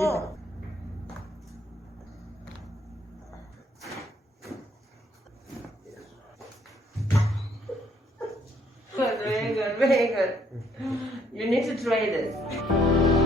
Good, very good, very good. You need to try this.